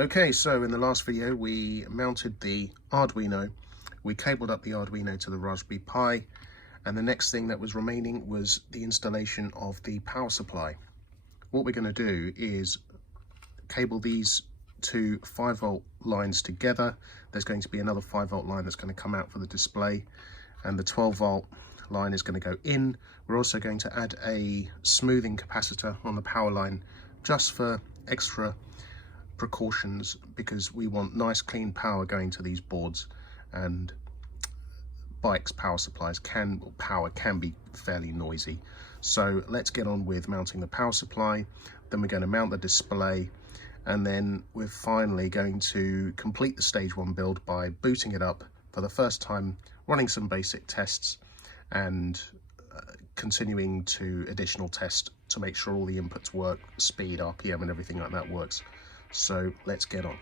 Okay, so in the last video we mounted the Arduino, we cabled up the Arduino to the Raspberry Pi, and the next thing that was remaining was the installation of the power supply. What we're going to do is cable these two 5-volt lines together. There's going to be another 5-volt line that's going to come out for the display, and the 12-volt line is going to go in. We're also going to add a smoothing capacitor on the power line just for extra precautions, because we want nice clean power going to these boards, and bikes power supplies can be fairly noisy. So let's get on with mounting the power supply, then we're going to mount the display, and then we're finally going to complete the stage 1 build by booting it up for the first time, running some basic tests, and continuing to additional test to make sure all the inputs work, speed, RPM and everything like that works. So let's get on.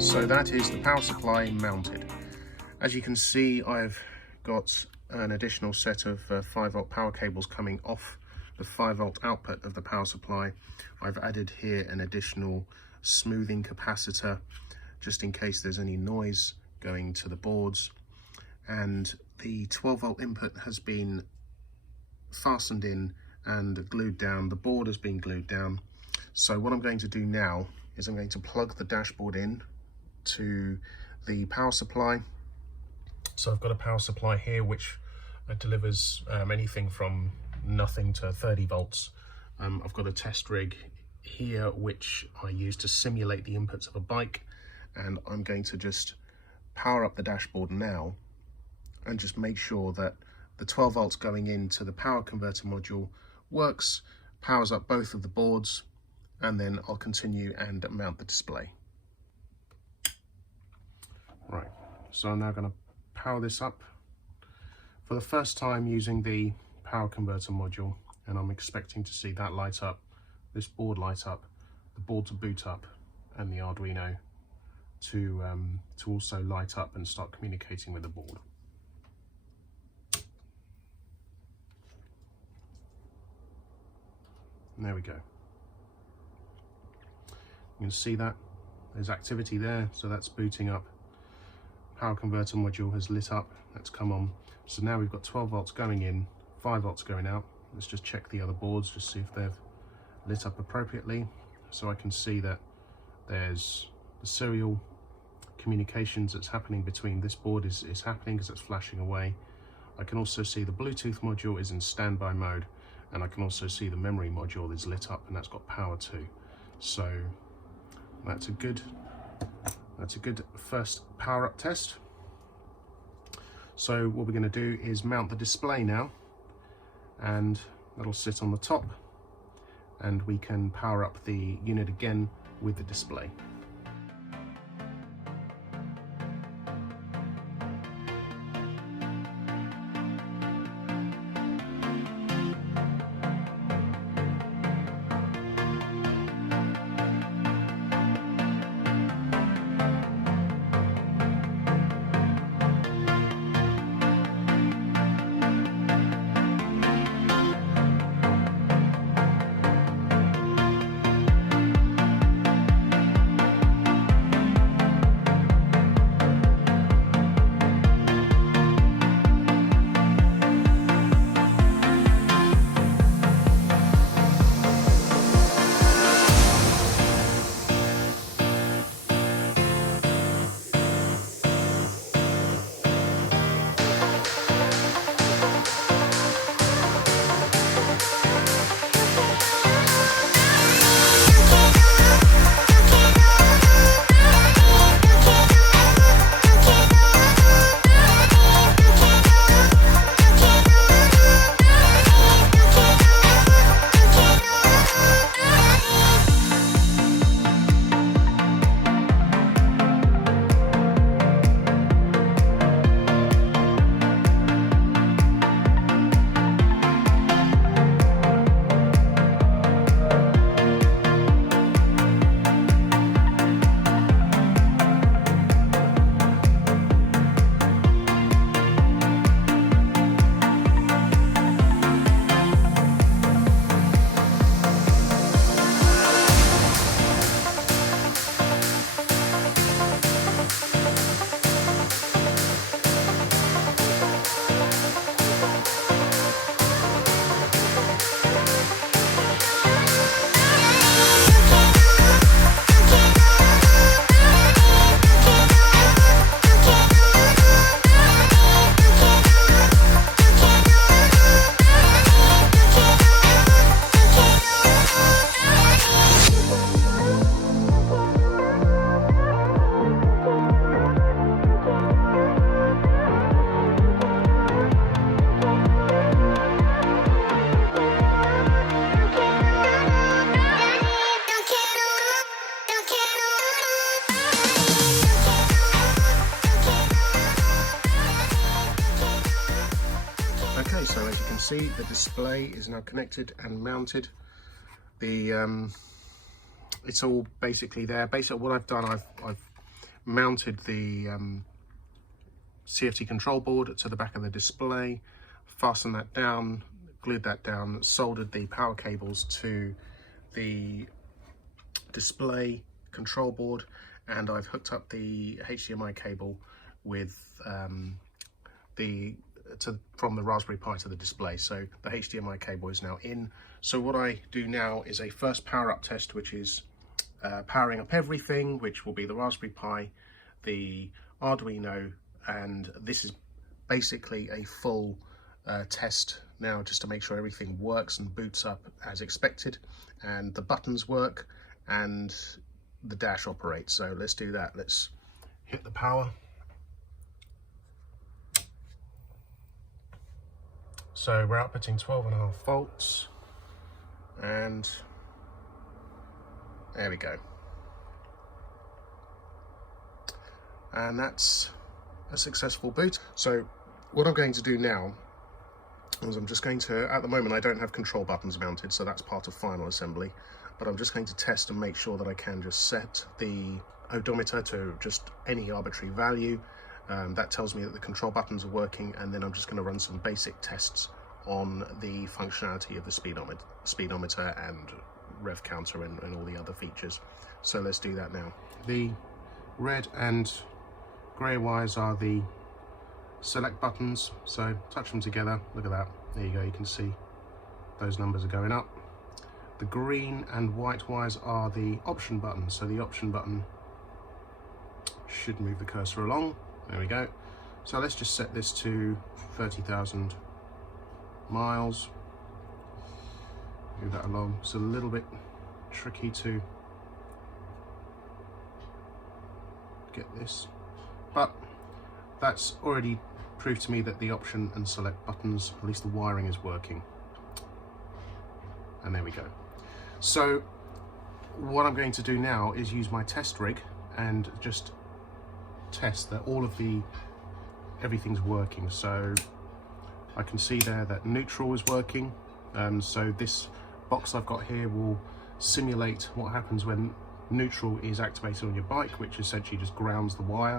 So that is the power supply mounted. As you can see, I've got an additional set of 5-volt power cables coming off the 5-volt output of the power supply. I've added here an additional smoothing capacitor just in case there's any noise going to the boards, and the 12-volt input has been fastened in and glued down. The board has been glued down. So what I'm going to do now is I'm going to plug the dashboard in to the power supply. So I've got a power supply here which delivers anything from nothing to 30 volts. I've got a test rig here which I use to simulate the inputs of a bike, and I'm going to just power up the dashboard now and just make sure that the 12 volts going into the power converter module works, powers up both of the boards, and then I'll continue and mount the display. Right, so I'm now going to power this up for the first time using the power converter module, and I'm expecting to see that light up, this board light up, the board to boot up, and the Arduino to also light up and start communicating with the board. And there we go. You can see that there's activity there, so that's booting up. Power converter module has lit up, that's come on. So now we've got 12 volts going in, 5 volts going out. Let's just check the other boards, just see if they've lit up appropriately. So I can see that there's the serial communications that's happening between this board is happening because it's flashing away. I can also see the Bluetooth module is in standby mode, and I can also see the memory module is lit up and that's got power too. So that's a good first power up test. So what we're going to do is mount the display now, and that'll sit on the top, and we can power up the unit again with the display. Okay, so as you can see, the display is now connected and mounted. It's all basically there. Basically what I've done, I've mounted the CFT control board to the back of the display, fastened that down, glued that down, soldered the power cables to the display control board, and I've hooked up the HDMI cable with from the Raspberry Pi to the display. So the HDMI cable is now in. So what I do now is a first power up test, which is powering up everything, which will be the Raspberry Pi, the Arduino, and this is basically a full test now, just to make sure everything works and boots up as expected, and the buttons work and the dash operates. So let's do that. Let's hit the power. So we're outputting 12.5 volts, and there we go. And that's a successful boot. So what I'm going to do now is I'm just going to, at the moment I don't have control buttons mounted, so that's part of final assembly, but I'm just going to test and make sure that I can just set the odometer to just any arbitrary value. That tells me that the control buttons are working, and then I'm just going to run some basic tests on the functionality of the speedometer and rev counter and all the other features. So let's do that now. The red and grey wires are the select buttons, so touch them together, look at that, there you go, you can see those numbers are going up. The green and white wires are the option buttons, so the option button should move the cursor along, there we go. So let's just set this to 30,000 miles, move that along. It's a little bit tricky to get this, but that's already proved to me that the option and select buttons, at least the wiring, is working. And there we go. So what I'm going to do now is use my test rig and just test that everything's working. So I can see there that neutral is working. So this box I've got here will simulate what happens when neutral is activated on your bike, which essentially just grounds the wire.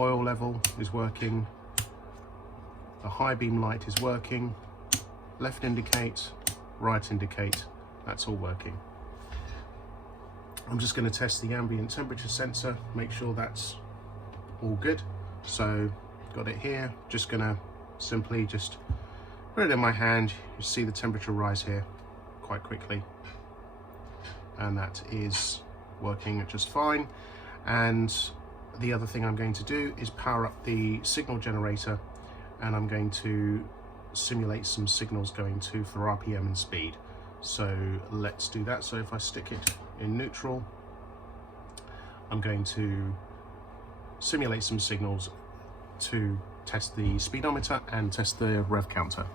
Oil level is working, the high beam light is working, left indicate, right indicate, that's all working. I'm just going to test the ambient temperature sensor, make sure that's all good. So got it here, just going to simply just put it in my hand. You see the temperature rise here quite quickly, and that is working just fine. And the other thing I'm going to do is power up the signal generator, and I'm going to simulate some signals going to for RPM and speed. So let's do that. So if I stick it in neutral, I'm going to simulate some signals to test the speedometer and test the rev counter.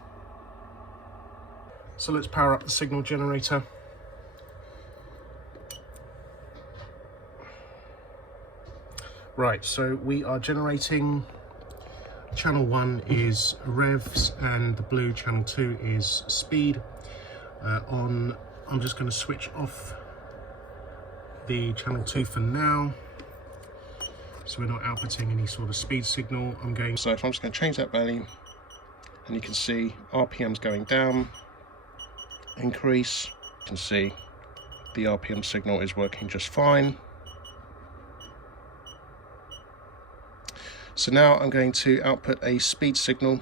So let's power up the signal generator. Right, so we are generating, channel 1 is revs and the blue channel 2 is speed. I'm just going to switch off the channel 2 for now, so we're not outputting any sort of speed signal. So if I'm just going to change that value, and you can see RPM's going down, increase, you can see the RPM signal is working just fine. So now I'm going to output a speed signal.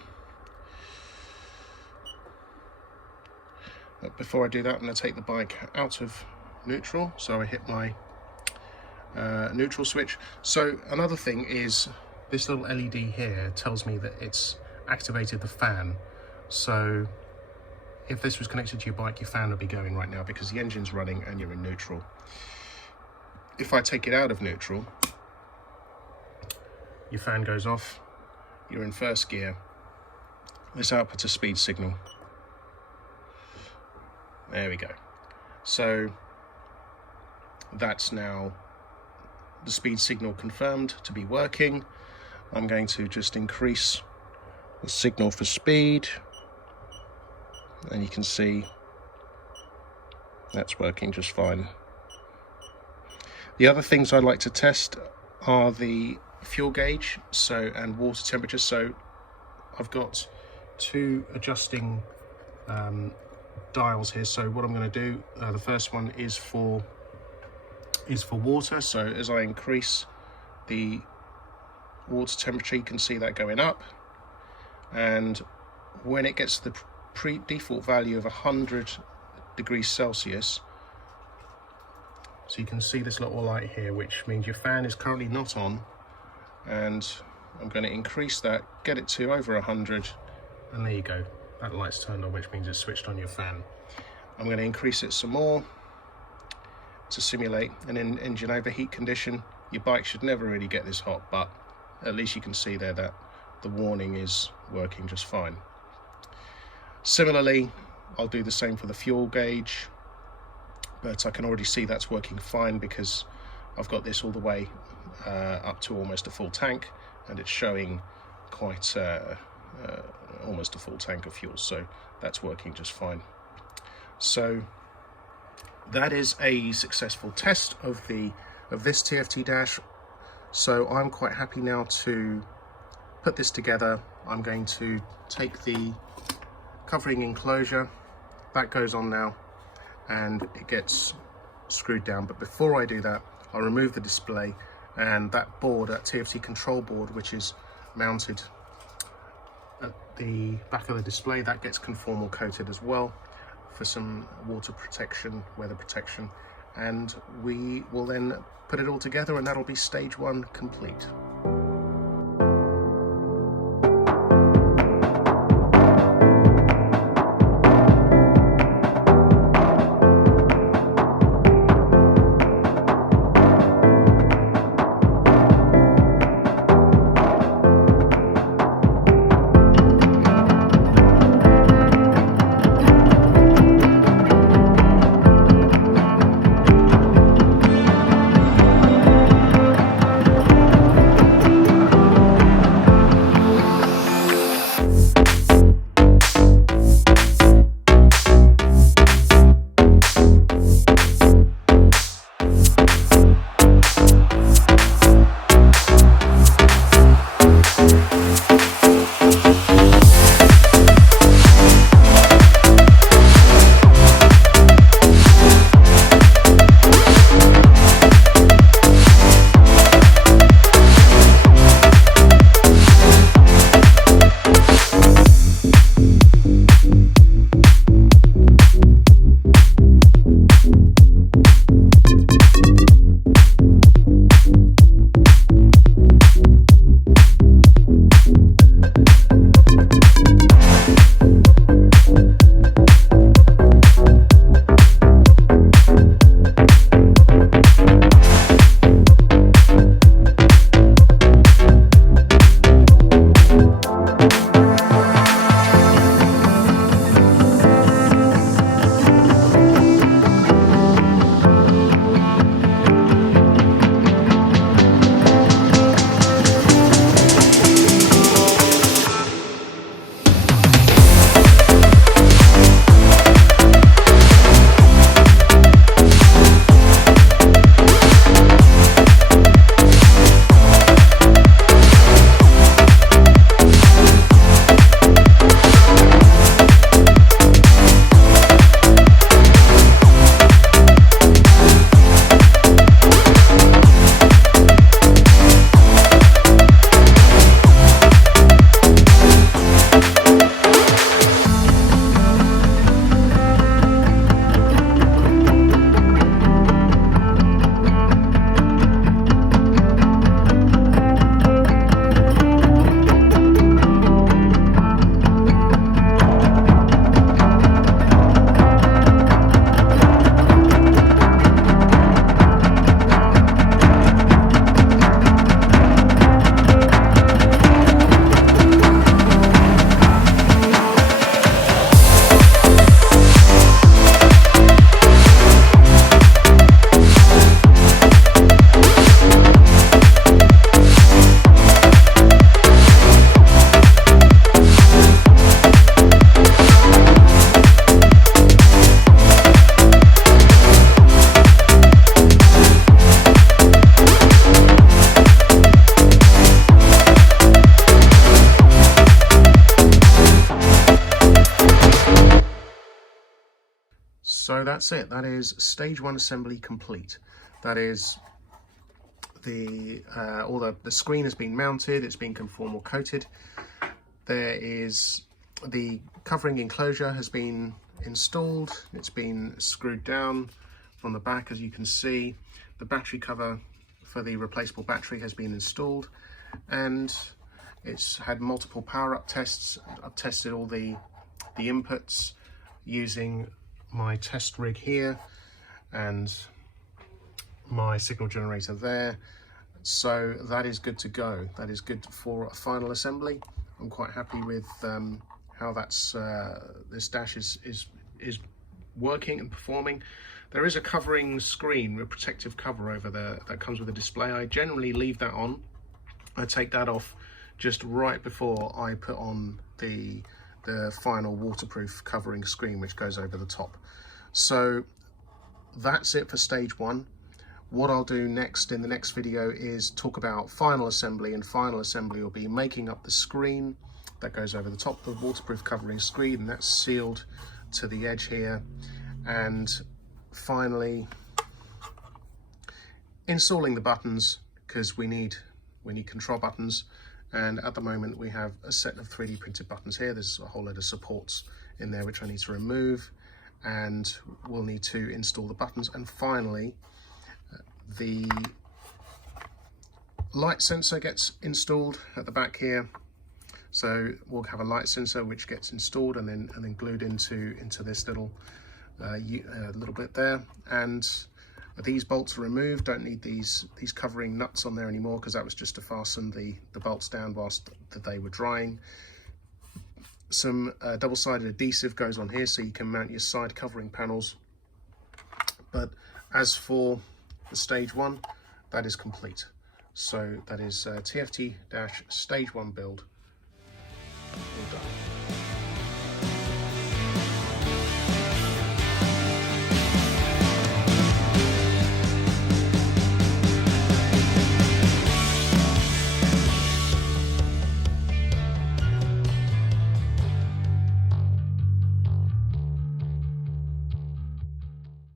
But before I do that, I'm going to take the bike out of neutral, so I hit my neutral switch. So another thing is this little LED here tells me that it's activated the fan. So if this was connected to your bike, your fan would be going right now because the engine's running and you're in neutral. If I take it out of neutral, your fan goes off, you're in first gear. This outputs a speed signal. There we go. So that's now the speed signal confirmed to be working. I'm going to just increase the signal for speed, and you can see that's working just fine. The other things I like to test are the fuel gauge and water temperature. So I've got two adjusting dials here. So what I'm going to do, the first one is for water. So as I increase the water temperature, you can see that going up, and when it gets to the default value of 100 degrees Celsius, so you can see this little light here, which means your fan is currently not on, and I'm going to increase that, get it to over 100, and there you go, that light's turned on, which means it's switched on your fan. I'm going to increase it some more to simulate an engine overheat condition. Your bike should never really get this hot, but at least you can see there that the warning is working just fine. Similarly, I'll do the same for the fuel gauge, but I can already see that's working fine because I've got this all the way up to almost a full tank, and it's showing quite almost a full tank of fuel, so that's working just fine. So that is a successful test of this TFT Dash. So I'm quite happy now to put this together. I'm going to take the covering enclosure that goes on now, and it gets screwed down. But before I do that, I'll remove the display, and that board, that TFT control board, which is mounted at the back of the display, that gets conformal coated as well for some water protection, weather protection, and we will then put it all together, and that'll be stage 1 complete. So that's it. That is stage 1 assembly complete. That is the screen has been mounted, it's been conformal coated. There is the covering enclosure has been installed, it's been screwed down from the back, as you can see. The battery cover for the replaceable battery has been installed, and it's had multiple power-up tests. I've tested all the inputs using my test rig here and my signal generator there. So that is good to go. That is good for a final assembly. I'm quite happy with how that's this dash is working and performing. There is a covering screen with protective cover over there that comes with a display. I generally leave that on. I take that off just right before I put on the final waterproof covering screen, which goes over the top. So that's it for stage one. What I'll do next in the next video is talk about final assembly, and final assembly will be making up the screen that goes over the top of the waterproof covering screen, and that's sealed to the edge here. And finally installing the buttons, because we need control buttons, and at the moment we have a set of 3D printed buttons here. There's a whole load of supports in there which I need to remove, and we'll need to install the buttons. And finally the light sensor gets installed at the back here. So we'll have a light sensor which gets installed and then glued into this little bit there. And these bolts are removed. Don't need these covering nuts on there anymore, because that was just to fasten the bolts down whilst they were drying. Some double-sided adhesive goes on here so you can mount your side covering panels. But as for the stage one, that is complete. So that is TFT Dash stage one build.